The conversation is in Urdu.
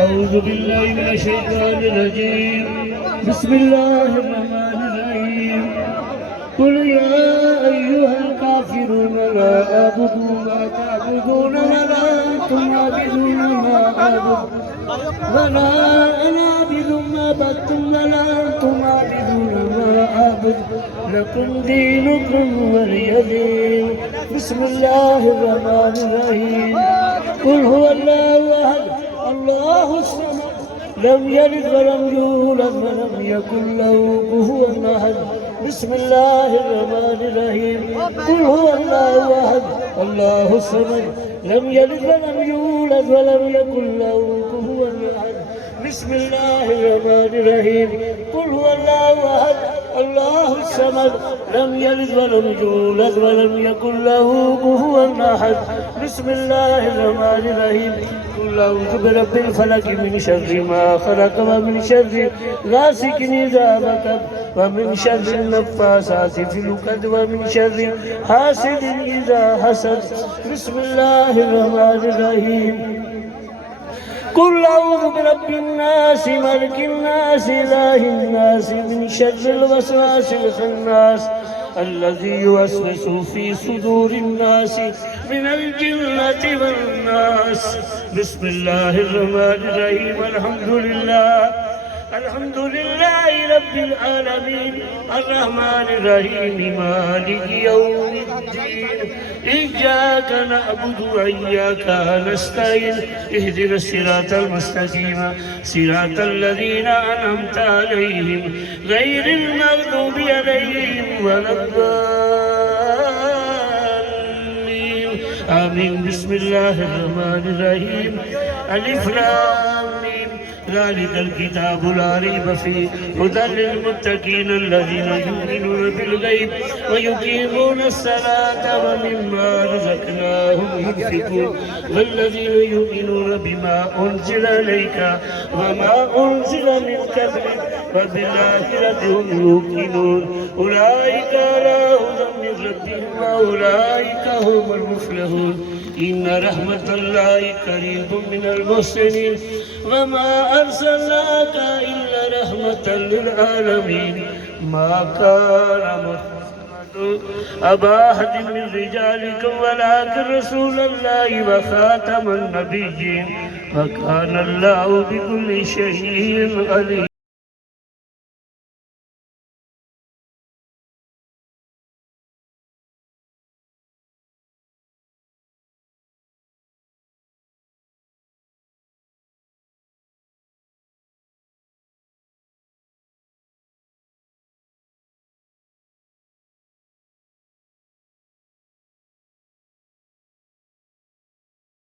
أعوذ بالله من الشيطان الرجيم بسم الله الرحمن الرحيم قل يا أيها الكافرون لا أعبد ما تعبدون ولا أنتم عابدون ما أعبد ولا أنا عابد ما عبدتم ولا أنتم عابدون ما أعبد لكم دينكم ولي دين بسم الله الرحمن الرحيم قل هو الله أحد الله الصمد لم يلد ولم يولد ولم يكن له كفوا أحد بسم الله الرحمن الرحيم قل هو الله أحد الله الصمد لم يلد ولم يولد ولم يكن له كفوا أحد بسم الله الرحمن الرحيم قل هو الله أحد الله الصمد لم يلد ولم يولد ولم يكن له كفوا أحد بسم الله الرحمن الرحيم قل أعوذ برب الفلق من شر ما خلق ومن شر غاسق إذا وقب ومن شر النفاثات في العقد ومن شر حاسد إذا حسد بسم الله الرحمن الرحيم قل أعوذ برب الناس ملك الناس إله الناس من شر الوسواس الخناس الذي يوسوس في صدور الناس من الجنة والناس بسم الله الرحمن الرحيم الحمد لله رب العالمين الرحمن الرحيم مالك يوم الدين إياك نعبد وإياك نستعين اهدنا الصراط المستقيم صراط الذين أنعمت عليهم غير المغضوب عليهم ولا الضالين آمين بسم الله الرحمن الرحيم ألف لام ميم ذلك الكتاب لا ريب فيه هدى للمتقين الذين يؤمنون بالغيب ويقيمون الصلاة ومما رزقناهم ينفقون والذين يؤمنون بما أنزل إليك وما أنزل من قبلك وبالآخرة هم يوقنون أولئك على هدى من ربهم وأولئك هم المفلحون إن رحمة الله قريب من المحسنين وما أرسلناك إلا رحمة للعالمين ما كان محمد أبا أحد من رجالكم ولكن رسول الله وخاتم النبيين وكان الله بكل شيء عليم